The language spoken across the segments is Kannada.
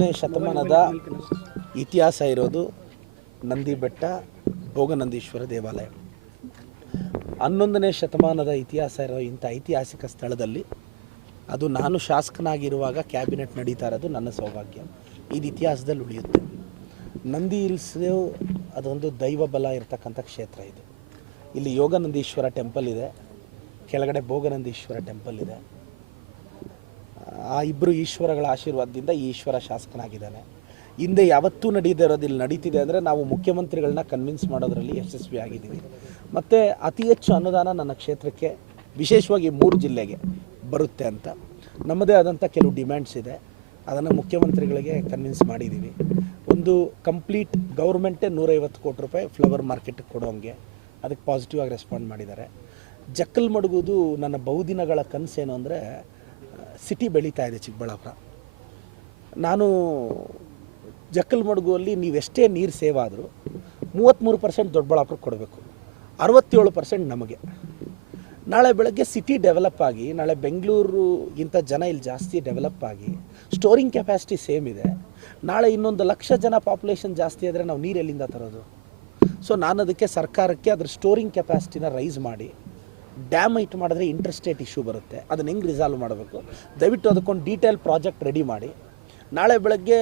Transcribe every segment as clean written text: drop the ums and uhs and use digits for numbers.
11ನೇ ಶತಮಾನದ ಇತಿಹಾಸ ಇರೋದು ನಂದಿ ಬೆಟ್ಟ ಭೋಗನಂದೀಶ್ವರ ದೇವಾಲಯ. 11ನೇ ಶತಮಾನದ ಇತಿಹಾಸ ಇರೋ ಇಂಥ ಐತಿಹಾಸಿಕ ಸ್ಥಳದಲ್ಲಿ ಅದು ನಾನು ಶಾಸಕನಾಗಿರುವಾಗ ಕ್ಯಾಬಿನೆಟ್ ನಡೀತಾ ಇರೋದು ನನ್ನ ಸೌಭಾಗ್ಯ. ಇದು ಇತಿಹಾಸದಲ್ಲಿ ಉಳಿಯುತ್ತೆ. ನಂದಿ ಹಿಲ್ಸ್ ಅದೊಂದು ದೈವ ಬಲ ಇರತಕ್ಕಂಥ ಕ್ಷೇತ್ರ ಇದು. ಇಲ್ಲಿ ಯೋಗನಂದೀಶ್ವರ ಟೆಂಪಲ್ ಇದೆ, ಕೆಳಗಡೆ ಭೋಗನಂದೀಶ್ವರ ಟೆಂಪಲ್ ಇದೆ. ಆ ಇಬ್ಬರು ಈಶ್ವರಗಳ ಆಶೀರ್ವಾದದಿಂದ ಈ ಈಶ್ವರ ಶಾಸಕನಾಗಿದ್ದಾನೆ. ಹಿಂದೆ ಯಾವತ್ತೂ ನಡೀದೇ ಇರೋದು ಇಲ್ಲಿ ನಡೀತಿದೆ ಅಂದರೆ ನಾವು ಮುಖ್ಯಮಂತ್ರಿಗಳನ್ನ ಕನ್ವಿನ್ಸ್ ಮಾಡೋದರಲ್ಲಿ ಯಶಸ್ವಿಯಾಗಿದ್ದೀವಿ. ಮತ್ತು ಅತಿ ಹೆಚ್ಚು ಅನುದಾನ ನನ್ನ ಕ್ಷೇತ್ರಕ್ಕೆ, ವಿಶೇಷವಾಗಿ 3 ಜಿಲ್ಲೆಗೆ ಬರುತ್ತೆ ಅಂತ ನಮ್ಮದೇ ಆದಂಥ ಕೆಲವು ಡಿಮ್ಯಾಂಡ್ಸ್ ಇದೆ. ಅದನ್ನು ಮುಖ್ಯಮಂತ್ರಿಗಳಿಗೆ ಕನ್ವಿನ್ಸ್ ಮಾಡಿದ್ದೀವಿ. ಒಂದು ಕಂಪ್ಲೀಟ್ ಗೌರ್ಮೆಂಟೇ 150 ಕೋಟಿ ರೂಪಾಯಿ ಫ್ಲವರ್ ಮಾರ್ಕೆಟ್ಗೆ ಕೊಡೋಂಗೆ ಅದಕ್ಕೆ ಪಾಸಿಟಿವ್ ಆಗಿ ರೆಸ್ಪಾಂಡ್ ಮಾಡಿದ್ದಾರೆ. ಜಕ್ಕಲ್ ಮಡಗೋದು ನನ್ನ ಬಹುದಿನಗಳ ಕನಸೇನು ಅಂದರೆ ಸಿಟಿ ಬೆಳೀತಾ ಇದೆ ಚಿಕ್ಕಬಳ್ಳಾಪುರ. ನಾನು ಜಕ್ಕಲ್ ಮಡಗುವಲ್ಲಿ ನೀವೆಷ್ಟೇ ನೀರು ಸೇವ್ ಆದರೂ 33% ದೊಡ್ಡಬಳ್ಳಾಪುರಕ್ಕೆ ಕೊಡಬೇಕು, 67% ನಮಗೆ. ನಾಳೆ ಬೆಳಗ್ಗೆ ಸಿಟಿ ಡೆವಲಪ್ ಆಗಿ, ನಾಳೆ ಬೆಂಗಳೂರಿಗಿಂತ ಜನ ಇಲ್ಲಿ ಜಾಸ್ತಿ ಡೆವಲಪ್ ಆಗಿ ಸ್ಟೋರಿಂಗ್ ಕೆಪಾಸಿಟಿ ಸೇಮ್ ಇದೆ. ನಾಳೆ ಇನ್ನೊಂದು 1,00,000 ಜನ ಪಾಪ್ಯುಲೇಷನ್ ಜಾಸ್ತಿ ಆದರೆ ನಾವು ನೀರು ಎಲ್ಲಿಂದ ತರೋದು? ಸೊ ನಾನು ಅದಕ್ಕೆ ಸರ್ಕಾರಕ್ಕೆ ಅದ್ರ ಸ್ಟೋರಿಂಗ್ ಕೆಪಾಸಿಟಿನ ರೈಸ್ ಮಾಡಿ ಡ್ಯಾಮ್ ಹೈಟ್ ಮಾಡಿದ್ರೆ ಇಂಟರ್ಸ್ಟೇಟ್ ಇಶ್ಯೂ ಬರುತ್ತೆ. ಅದನ್ನು ಹೆಂಗೆ ರಿಸಾಲ್ವ್ ಮಾಡಬೇಕು, ದಯವಿಟ್ಟು ಅದಕ್ಕೊಂದು ಡೀಟೇಲ್ ಪ್ರಾಜೆಕ್ಟ್ ರೆಡಿ ಮಾಡಿ. ನಾಳೆ ಬೆಳಗ್ಗೆ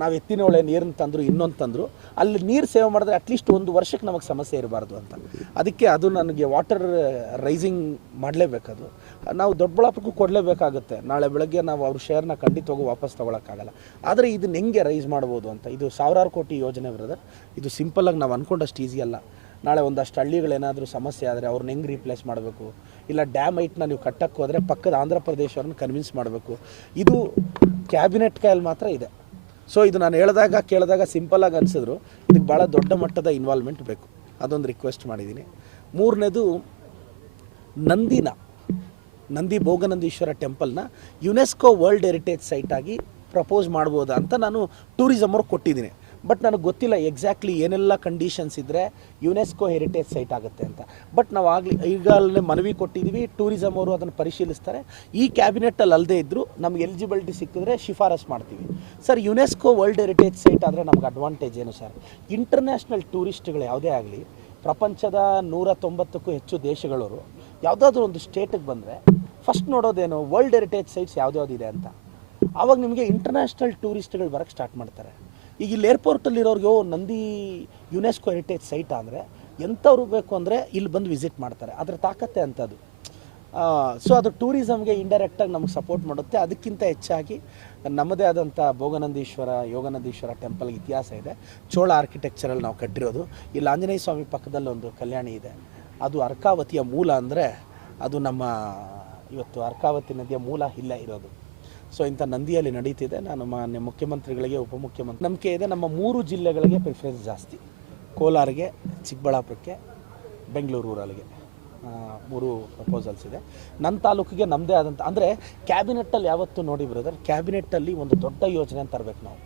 ನಾವು ಎತ್ತಿನ ಹೊಳೆ ನೀರನ್ನು ತಂದರು, ಇನ್ನೊಂದು ತಂದರು, ಅಲ್ಲಿ ನೀರು ಸೇವ್ ಮಾಡಿದ್ರೆ ಅಟ್ಲೀಸ್ಟ್ 1 ವರ್ಷಕ್ಕೆ ನಮಗೆ ಸಮಸ್ಯೆ ಇರಬಾರ್ದು ಅಂತ. ಅದಕ್ಕೆ ಅದು ನನಗೆ ವಾಟರ್ ರೈಸಿಂಗ್ ಮಾಡಲೇಬೇಕದು. ನಾವು ದೊಡ್ಡಬಳ್ಳಾಪುರಕ್ಕೂ ಕೊಡಲೇಬೇಕಾಗುತ್ತೆ. ನಾಳೆ ಬೆಳಗ್ಗೆ ನಾವು ಅವ್ರ ಶೇರ್ನ ಖಂಡಿತವಾಗೂ ವಾಪಸ್ ತೊಗೊಳಕ್ಕಾಗಲ್ಲ. ಆದರೆ ಇದನ್ನು ಹೆಂಗೆ ರೈಸ್ ಮಾಡ್ಬೋದು ಅಂತ, ಇದು 1000 ಕೋಟಿ ಯೋಜನೆ ಬ್ರದರ್. ಇದು ಸಿಂಪಲಾಗಿ ನಾವು ಅಂದ್ಕೊಂಡಷ್ಟು ಈಸಿ ಅಲ್ಲ. ನಾಳೆ ಒಂದಷ್ಟು ಹಳ್ಳಿಗಳೇನಾದರೂ ಸಮಸ್ಯೆ ಆದರೆ ಅವ್ರನ್ನ ಹೆಂಗೆ ರೀಪ್ಲೇಸ್ ಮಾಡಬೇಕು, ಇಲ್ಲ ಡ್ಯಾಮ್ ಹೈಟ್ನ ನೀವು ಕಟ್ಟಕ್ಕೆ ಹೋದರೆ ಪಕ್ಕದ ಆಂಧ್ರ ಪ್ರದೇಶವ್ರನ್ನ ಕನ್ವಿನ್ಸ್ ಮಾಡಬೇಕು. ಇದು ಕ್ಯಾಬಿನೆಟ್ ಕೈಯಲ್ಲಿ ಮಾತ್ರ ಇದೆ. ಸೊ ಇದು ನಾನು ಕೇಳಿದಾಗ ಸಿಂಪಲಾಗಿ ಅನಿಸಿದ್ರು, ಇದಕ್ಕೆ ಭಾಳ ದೊಡ್ಡ ಮಟ್ಟದ ಇನ್ವಾಲ್ವ್ಮೆಂಟ್ ಬೇಕು. ಅದೊಂದು ರಿಕ್ವೆಸ್ಟ್ ಮಾಡಿದ್ದೀನಿ. 3ನೇದು ನಂದಿ ಭೋಗನಂದೀಶ್ವರ ಟೆಂಪಲ್ನ ಯುನೆಸ್ಕೋ ವರ್ಲ್ಡ್ ಹೆರಿಟೇಜ್ ಸೈಟಾಗಿ ಪ್ರಪೋಸ್ ಮಾಡ್ಬೋದಾ ಅಂತ ನಾನು ಟೂರಿಸಮ್ ಅವ್ರಿಗೆ ಕೊಟ್ಟಿದ್ದೀನಿ. ಬಟ್ ನನಗೆ ಗೊತ್ತಿಲ್ಲ ಎಕ್ಸಾಕ್ಟ್ಲಿ ಏನೆಲ್ಲ ಕಂಡೀಷನ್ಸ್ ಇದ್ದರೆ ಯುನೆಸ್ಕೋ ಹೆರಿಟೇಜ್ ಸೈಟ್ ಆಗುತ್ತೆ ಅಂತ. ಬಟ್ ನಾವು ಈಗಾಗಲೇ ಮನವಿ ಕೊಟ್ಟಿದ್ದೀವಿ, ಟೂರಿಸಮ್ ಅವರು ಅದನ್ನು ಪರಿಶೀಲಿಸ್ತಾರೆ. ಈ ಕ್ಯಾಬಿನೆಟ್ಟಲ್ಲಿ ಅಲ್ಲದೆ ಇದ್ದರೂ ನಮ್ಗೆ ಎಲಿಜಿಬಿಲಿಟಿ ಸಿಕ್ಕಿದ್ರೆ ಶಿಫಾರಸ್ ಮಾಡ್ತೀವಿ. Sir, UNESCO world heritage site ಆದರೆ ನಮ್ಗೆ ಅಡ್ವಾಂಟೇಜ್ ಏನು ಸರ್? ಇಂಟರ್ನ್ಯಾಷನಲ್ ಟೂರಿಸ್ಟ್ಗಳು ಯಾವುದೇ ಆಗಲಿ, ಪ್ರಪಂಚದ 190ಕ್ಕೂ ಹೆಚ್ಚು ದೇಶಗಳವರು ಯಾವುದಾದ್ರೂ ಒಂದು ಸ್ಟೇಟಿಗೆ ಬಂದರೆ ಫಸ್ಟ್ ನೋಡೋದೇನು, ವರ್ಲ್ಡ್ ಹೆರಿಟೇಜ್ ಸೈಟ್ಸ್ ಯಾವುದ್ಯಾವುದಿದೆ ಅಂತ. ಆವಾಗ ನಿಮಗೆ ಇಂಟರ್ನ್ಯಾಷನಲ್ ಟೂರಿಸ್ಟ್ಗಳು ಬರೋಕ್ಕೆ ಸ್ಟಾರ್ಟ್ ಮಾಡ್ತಾರೆ. ಈಗ ಇಲ್ಲಿ ಏರ್ಪೋರ್ಟಲ್ಲಿರೋರಿಗೆ ನಂದಿ ಯುನೆಸ್ಕೋ ಹೆರಿಟೇಜ್ ಸೈಟ್ ಅಂದರೆ ಎಂಥವ್ರು ಬೇಕು ಅಂದರೆ ಇಲ್ಲಿ ಬಂದು ವಿಸಿಟ್ ಮಾಡ್ತಾರೆ. ಅದರ ತಾಕತ್ತೆ ಅಂಥದ್ದು. ಸೊ ಅದು ಟೂರಿಸಮ್ಗೆ ಇಂಡೈರೆಕ್ಟಾಗಿ ನಮಗೆ ಸಪೋರ್ಟ್ ಮಾಡುತ್ತೆ. ಅದಕ್ಕಿಂತ ಹೆಚ್ಚಾಗಿ ನಮ್ಮದೇ ಆದಂಥ ಯೋಗನಂದೀಶ್ವರ ಟೆಂಪಲ್ಗೆ ಇತಿಹಾಸ ಇದೆ. ಚೋಳ ಆರ್ಕಿಟೆಕ್ಚರಲ್ಲಿ ನಾವು ಕಟ್ಟಿರೋದು. ಇಲ್ಲಿ ಆಂಜನೇಯ ಸ್ವಾಮಿ ಪಕ್ಕದಲ್ಲಿ ಒಂದು ಕಲ್ಯಾಣಿ ಇದೆ. ಅದು ಅರ್ಕಾವತಿಯ ಮೂಲ ಅಂದರೆ ಅದು ನಮ್ಮ ಇವತ್ತು ಅರ್ಕಾವತಿ ನದಿಯ ಮೂಲ ಇಲ್ಲೇ ಇರೋದು. ಸೊ ಇಂಥ ನಂದಿಯಲ್ಲಿ ನಡೀತಿದೆ. ನಾನು ಮಾನ್ಯ ಮುಖ್ಯಮಂತ್ರಿಗಳಿಗೆ, ಉಪಮುಖ್ಯಮಂತ್ರಿ ನಂಬಿಕೆ ಇದೆ. ನಮ್ಮ 3 ಜಿಲ್ಲೆಗಳಿಗೆ ಪ್ರಿಫರೆನ್ಸ್ ಜಾಸ್ತಿ. ಕೋಲಾರಿಗೆ, ಚಿಕ್ಕಬಳ್ಳಾಪುರಕ್ಕೆ, ಬೆಂಗಳೂರು ರೂರಲ್ಗೆ 3 ಪ್ರಪೋಸಲ್ಸ್ ಇದೆ. ನನ್ನ ತಾಲೂಕಿಗೆ ನಮ್ಮದೇ ಆದಂಥ, ಅಂದರೆ ಕ್ಯಾಬಿನೆಟ್ಟಲ್ಲಿ ಯಾವತ್ತೂ ನೋಡಿ ಬ್ರದರ್, ಕ್ಯಾಬಿನೆಟ್ಟಲ್ಲಿ ಒಂದು ದೊಡ್ಡ ಯೋಜನೆ ಅಂತ ತರಬೇಕು ನಾವು.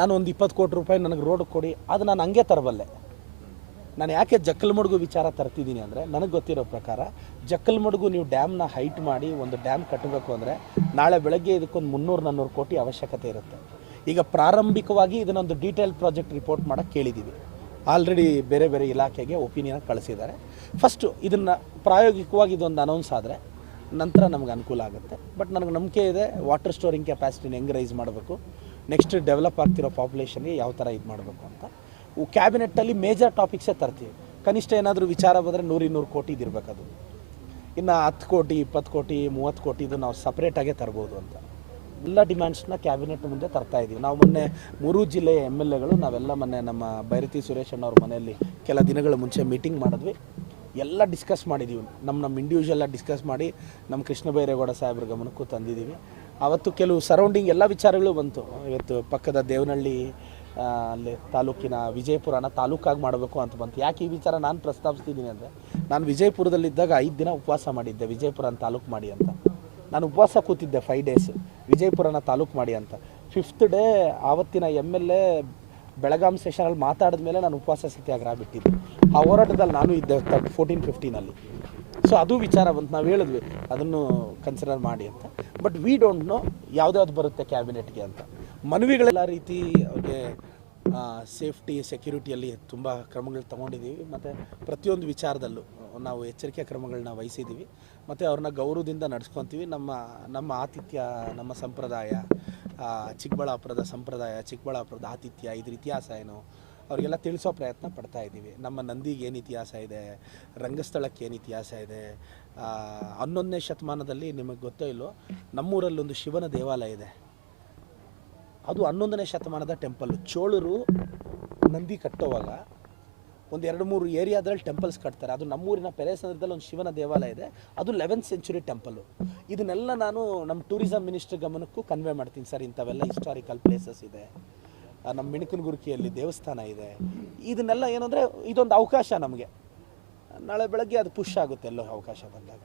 ನಾನು ಒಂದು 20 ಕೋಟಿ ರೂಪಾಯಿ ನನಗೆ ರೋಡ್ ಕೊಡಿ, ಅದು ನಾನು ಹಂಗೆ ತರಬಲ್ಲೆ. ನಾನು ಯಾಕೆ ಜಕ್ಕಲಮಡುಗು ವಿಚಾರ ತರ್ತಿದ್ದೀನಿ ಅಂದರೆ, ನನಗೆ ಗೊತ್ತಿರೋ ಪ್ರಕಾರ ಜಕ್ಕಲಮಡುಗು ನೀವು ಡ್ಯಾಮ್ನ ಹೈಟ್ ಮಾಡಿ ಒಂದು ಡ್ಯಾಮ್ ಕಟ್ಟಬೇಕು ಅಂದರೆ ನಾಳೆ ಬೆಳಗ್ಗೆ ಇದಕ್ಕೊಂದು 300-400 ಕೋಟಿ ಅವಶ್ಯಕತೆ ಇರುತ್ತೆ. ಈಗ ಪ್ರಾರಂಭಿಕವಾಗಿ ಇದನ್ನೊಂದು ಡೀಟೇಲ್ ಪ್ರಾಜೆಕ್ಟ್ ರಿಪೋರ್ಟ್ ಮಾಡೋಕ್ಕೆ ಕೇಳಿದ್ದೀವಿ. ಆಲ್ರೆಡಿ ಬೇರೆ ಬೇರೆ ಇಲಾಖೆಗೆ ಒಪಿನಿಯನ್ ಕಳಿಸಿದ್ದಾರೆ. ಫಸ್ಟು ಇದನ್ನು ಪ್ರಾಯೋಗಿಕವಾಗಿ ಇದೊಂದು ಅನೌನ್ಸ್ ಆದರೆ ನಂತರ ನಮಗೆ ಅನುಕೂಲ ಆಗುತ್ತೆ. ಬಟ್ ನನಗೆ ನಂಬಿಕೆ ಇದೆ, ವಾಟರ್ ಸ್ಟೋರಿಂಗ್ ಕೆಪಾಸಿಟಿನ ಹೆಂಗೆ ರೈಸ್ ಮಾಡಬೇಕು, ನೆಕ್ಸ್ಟ್ ಡೆವಲಪ್ ಆಗ್ತಿರೋ ಪಾಪ್ಯುಲೇಷನ್ಗೆ ಯಾವ ಥರ ಇದು ಮಾಡಬೇಕು ಅಂತ ಕ್ಯಾಬಿನೆಟ್ಟಲ್ಲಿ ಮೇಜರ್ ಟಾಪಿಕ್ಸೇ ತರ್ತೀವಿ. ಕನಿಷ್ಠ ಏನಾದರೂ ವಿಚಾರ ಬಂದರೆ 100-200 ಕೋಟಿ ಇದಿರಬೇಕದು. ಇನ್ನು 10 ಕೋಟಿ, 20 ಕೋಟಿ, 30 ಕೋಟಿ ಇದು ನಾವು ಸಪ್ರೇಟಾಗೇ ತರ್ಬೋದು ಅಂತ ಎಲ್ಲ ಡಿಮ್ಯಾಂಡ್ಸ್ನ ಕ್ಯಾಬಿನೆಟ್ ಮುಂದೆ ತರ್ತಾ ಇದ್ದೀವಿ. ನಾವು ಮೊನ್ನೆ 3 ಜಿಲ್ಲೆಯ MLAಗಳು ನಾವೆಲ್ಲ ಮೊನ್ನೆ ನಮ್ಮ ಬೈರತಿ ಸುರೇಶ್ ಅಣ್ಣವ್ರ ಮನೆಯಲ್ಲಿ ಕೆಲ ದಿನಗಳ ಮುಂಚೆ ಮೀಟಿಂಗ್ ಮಾಡಿದ್ವಿ. ಎಲ್ಲ ಡಿಸ್ಕಸ್ ಮಾಡಿದ್ದೀವಿ. ನಮ್ಮ ಇಂಡಿವಿಜುವಲ್ಲ ಡಿಸ್ಕಸ್ ಮಾಡಿ ನಮ್ಮ ಕೃಷ್ಣ ಬೈರೇಗೌಡ ಸಾಹೇಬ್ರ ಗಮನಕ್ಕೂ ತಂದಿದ್ದೀವಿ. ಆವತ್ತು ಕೆಲವು ಸರೌಂಡಿಂಗ್ ಎಲ್ಲ ವಿಚಾರಗಳು ಬಂತು. ಇವತ್ತು ಪಕ್ಕದ ದೇವನಹಳ್ಳಿ ಅಲ್ಲಿ ತಾಲೂಕಿನ ವಿಜಯಪುರನ ತಾಲೂಕಾಗಿ ಮಾಡಬೇಕು ಅಂತ ಬಂತು. ಯಾಕೆ ಈ ವಿಚಾರ ನಾನು ಪ್ರಸ್ತಾಪಿಸ್ತಿದ್ದೀನಿ ಅಂದರೆ, ನಾನು ವಿಜಯಪುರದಲ್ಲಿದ್ದಾಗ 5 ದಿನ ಉಪವಾಸ ಮಾಡಿದ್ದೆ, ವಿಜಯಪುರನ ತಾಲೂಕು ಮಾಡಿ ಅಂತ. ನಾನು ಉಪವಾಸ ಕೂತಿದ್ದೆ 5 ಡೇಸ್, ವಿಜಯಪುರನ ತಾಲೂಕು ಮಾಡಿ ಅಂತ. 5th ಡೇ ಆವತ್ತಿನ MLA ಬೆಳಗಾಂ ಸೆಷನಲ್ಲಿ ಮಾತಾಡಿದ ಮೇಲೆ ನಾನು ಉಪವಾಸ ಸತ್ಯಾಗ್ರಹ ಬಿಟ್ಟಿದ್ದೆ. ಆ ಹೋರಾಟದಲ್ಲಿ ನಾನು ಇದ್ದೆ 14-15 ಸೊ ಅದು ವಿಚಾರ ಬಂತು. ನಾವು ಹೇಳಿದ್ವಿ ಅದನ್ನು ಕನ್ಸಿಡರ್ ಮಾಡಿ ಅಂತ. ಬಟ್ ವಿ ಡೋಂಟ್ ನೋ ಯಾವ್ದು ಬರುತ್ತೆ ಕ್ಯಾಬಿನೆಟ್ಗೆ ಅಂತ. ಮನವಿಗಳೆಲ್ಲ ರೀತಿ ಅವ್ರಿಗೆ ಸೇಫ್ಟಿ ಸೆಕ್ಯೂರಿಟಿಯಲ್ಲಿ ತುಂಬ ಕ್ರಮಗಳು ತಗೊಂಡಿದ್ದೀವಿ ಮತ್ತು ಪ್ರತಿಯೊಂದು ವಿಚಾರದಲ್ಲೂ ನಾವು ಎಚ್ಚರಿಕೆ ಕ್ರಮಗಳನ್ನ ವಹಿಸಿದ್ದೀವಿ ಮತ್ತು ಅವ್ರನ್ನ ಗೌರವದಿಂದ ನಡೆಸ್ಕೊತೀವಿ. ನಮ್ಮ ಆತಿಥ್ಯ, ನಮ್ಮ ಸಂಪ್ರದಾಯ, ಚಿಕ್ಕಬಳ್ಳಾಪುರದ ಸಂಪ್ರದಾಯ, ಚಿಕ್ಕಬಳ್ಳಾಪುರದ ಆತಿಥ್ಯ, ಇದ್ರ ಇತಿಹಾಸ ಏನು ಅವರಿಗೆಲ್ಲ ತಿಳಿಸೋ ಪ್ರಯತ್ನ ಪಡ್ತಾ ಇದ್ದೀವಿ. ನಮ್ಮ ನಂದಿಗೆ ಏನು ಇತಿಹಾಸ ಇದೆ, ರಂಗಸ್ಥಳಕ್ಕೆ ಏನು ಇತಿಹಾಸ ಇದೆ. 11ನೇ ಶತಮಾನದಲ್ಲಿ ನಿಮಗೆ ಗೊತ್ತೋ ಇಲ್ಲೋ, ನಮ್ಮೂರಲ್ಲೊಂದು ಶಿವನ ದೇವಾಲಯ ಇದೆ. ಅದು 11ನೇ ಶತಮಾನದ ಟೆಂಪಲ್ಲು. ಚೋಳರು ನಂದಿ ಕಟ್ಟೋವಾಗ ಒಂದು 2-3 ಏರಿಯಾದಲ್ಲಿ ಟೆಂಪಲ್ಸ್ ಕಟ್ತಾರೆ. ಅದು ನಮ್ಮೂರಿನ ಪೆರೇಸಂದ್ರದಲ್ಲಿ ಒಂದು ಶಿವನ ದೇವಾಲಯ ಇದೆ. ಅದು 11th ಸೆಂಚುರಿ ಟೆಂಪಲ್ಲು. ಇದನ್ನೆಲ್ಲ ನಾನು ನಮ್ಮ ಟೂರಿಸಂ ಮಿನಿಸ್ಟರ್ ಗಮನಕ್ಕೂ ಕನ್ವೆ ಮಾಡ್ತೀನಿ. ಸರ್, ಇಂಥವೆಲ್ಲ ಹಿಸ್ಟಾರಿಕಲ್ ಪ್ಲೇಸಸ್ ಇದೆ, ನಮ್ಮ ಮಿಣಕನಗುರ್ಕಿಯಲ್ಲಿ ದೇವಸ್ಥಾನ ಇದೆ. ಇದನ್ನೆಲ್ಲ ಏನಂದರೆ ಇದೊಂದು ಅವಕಾಶ ನಮಗೆ. ನಾಳೆ ಬೆಳಗ್ಗೆ ಅದು ಪುಷ್ ಆಗುತ್ತೆ ಎಲ್ಲೋ ಅವಕಾಶ ಬಂದಾಗ.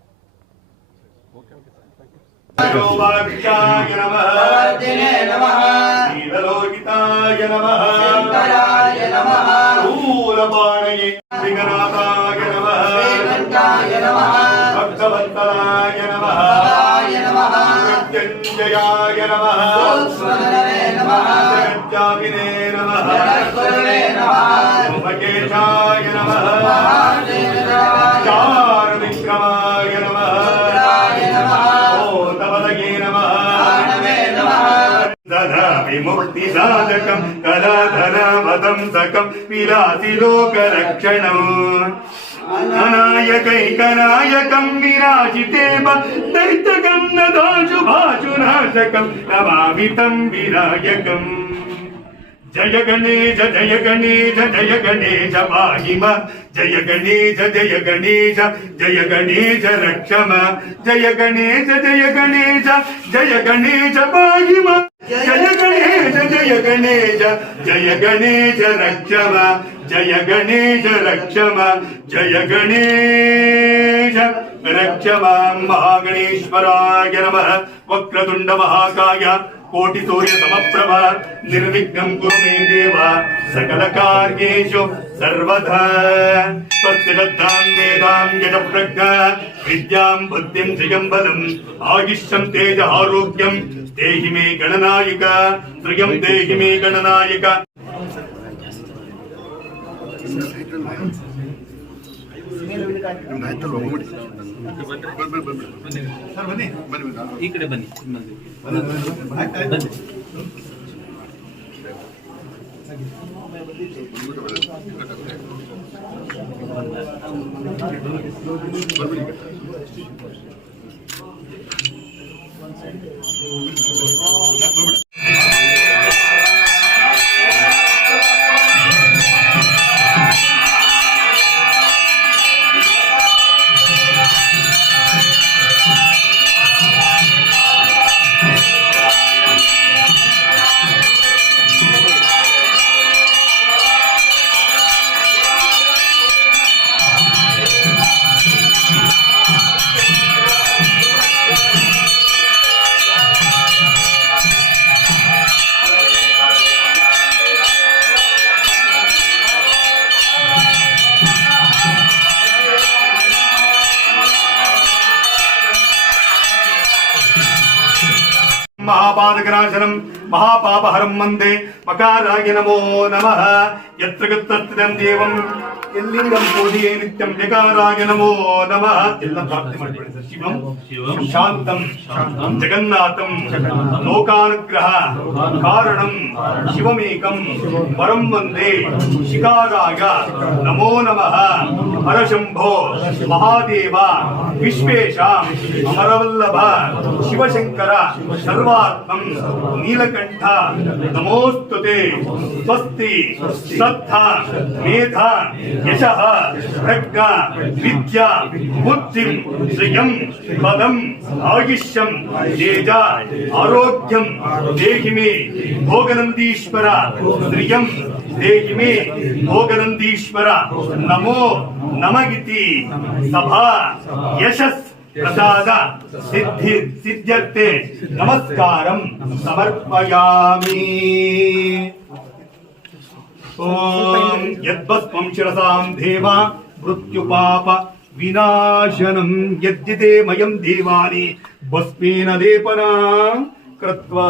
ಸರೋವಾಕ್ಷಾಯ ನಮಃ, ವರ್ಧಿನೇ ನಮಃ, ನೀಲಲೋಹಿತಾಯ ನಮಃ, ಶಂಕರಾಯ ನಮಃ, ಶೂಲಪಾಣಯೇ ಶ್ರೀಗಣಾಥಾಯ ನಮಃ, ಶ್ರೀಕಂಠಾಯ ನಮಃ, ಭಕ್ತವತ್ಸಲಾಯ ನಮಃ, ನಮಃ, ಮೃತ್ಯುಂಜಯಾಯ ನಮಃ, ಸೂಕ್ಷ್ಮಧನವೇ ನಮಃ, ಜಗಜ್ಜಾಮಿನೇ ನಮಃ, ಜಗದ್ಗುರುವೇ ನಮಃ, ಉಪಕೇಶಾಯ ನಮಃ, ಚಾರ ವಿಕ್ರಮಾಯ ನಮಃ, ವಿಮುಕ್ತಿ ಸಾಧಕಂ ಕಲಾಧರ ವದಂಸಕಂ ವಿಲಾಸಿ ಲೋಕರಕ್ಷಣಂ ಅನಾಯಕೈಕನಾಯಕಂ ವಿರಾಜಿತೇವ ದೈತ್ಯಕಂ ನದಾಶುಭಾಶುನಾಶಕಂ ನಮಾಮಿ ತಂ ವಿನಾಯಕಂ. ಜಯ ಗಣೇಶ ಜಯ ಗಣೇಶ ಜಯ ಗಣೇಶ ಪಾಹಿಮ, ಜಯ ಗಣೇಶ ಜಯ ಗಣೇಶ ಜಯ ಗಣೇಶ ರಕ್ಷಮ, ಜಯ ಗಣೇಶ ಜಯ ಗಣೇಶ ಜಯ ಗಣೇಶ ಪಾಹಿಮ, ಜಯ ಗಣೇಶ ಜಯ ಗಣೇಶ ಜಯ ಗಣೇಶ ರಕ್ಷಮ, ಜಯ ಗಣೇಶ ರಕ್ಷಮ, ಜಯ ಗಣೇಶ ರಕ್ಷಮ. ಮಹಾಗಣೇಶ್ವರಾಯ ನಮಃ. ವಕ್ರತುಂಡ ಮಹಾಕಾಯ ಕೋಟಿ ಸೂರ್ಯ ಸಮಪ್ರಭ ನಿರ್ವಿಘ್ನಂ ಕುರು ಮೇ ದೇವ ಸಕಲ ಕಾರ್ಯೇಷು ಸರ್ವದಾ. ಸ್ವಸ್ತಿ ಶ್ರದ್ಧಾಂ ವೇದಾಂ ಯಜ ಪ್ರಜ್ಞಾ ವಿದ್ಯಾಂ ಬುದ್ಧಿಂ ಶ್ರಿಯಂ ಬಲಂ ಆಯುಷ್ಯಂ ತೇಜ ಆರೋಗ್ಯಂ ದೇಹಿ ಮೇ ಗಣನಾಯಕ, ಶ್ರಿಯಂ ದೇಹಿ ಮೇ ಗಣನಾಯಕ. ಈ ಕಡೆ ಬನ್ನಿ. महापादकनाशनम महापापहरम वंदे मकाराय नमो नमः. यत्र गत्रस्थितं देवं यल्लिंगं पूजये नित्यं विकाराय नमो नमः. एल्लं प्राप्ति माडिಕೊಳ್ಳಿ ಸರ್. शिवं शांतं जगन्नाथं लोकानुग्रह कारणं शिवमेकं वरं वंदे शिकाराय नमो नमः. हरशंभो महादेव विश्वेशा अमरवल्लभ शिवशंकर सर्वात्मं नीलकंठ नमोस्तुते. स्वस्ति श्रद्धा मेधा यशः प्रज्ञा विद्या बुद्धिं श्रियं पदं आयुष्यं तेज आरोग्यं देहि मे भोगनंदीश्वर. श्रियं देहि मे भोगनंदीश्वर. नमो नमगिति सभा यशस् प्रसाद सिद्धि सिद्ध्यर्थे नमस्कारं समर्पयामि. ओम यद्भस्मं शिरसां देवा मृत्युपाप विनाशनं यद्यते मयं देवानि भस्मेन लेपना कृत्वा.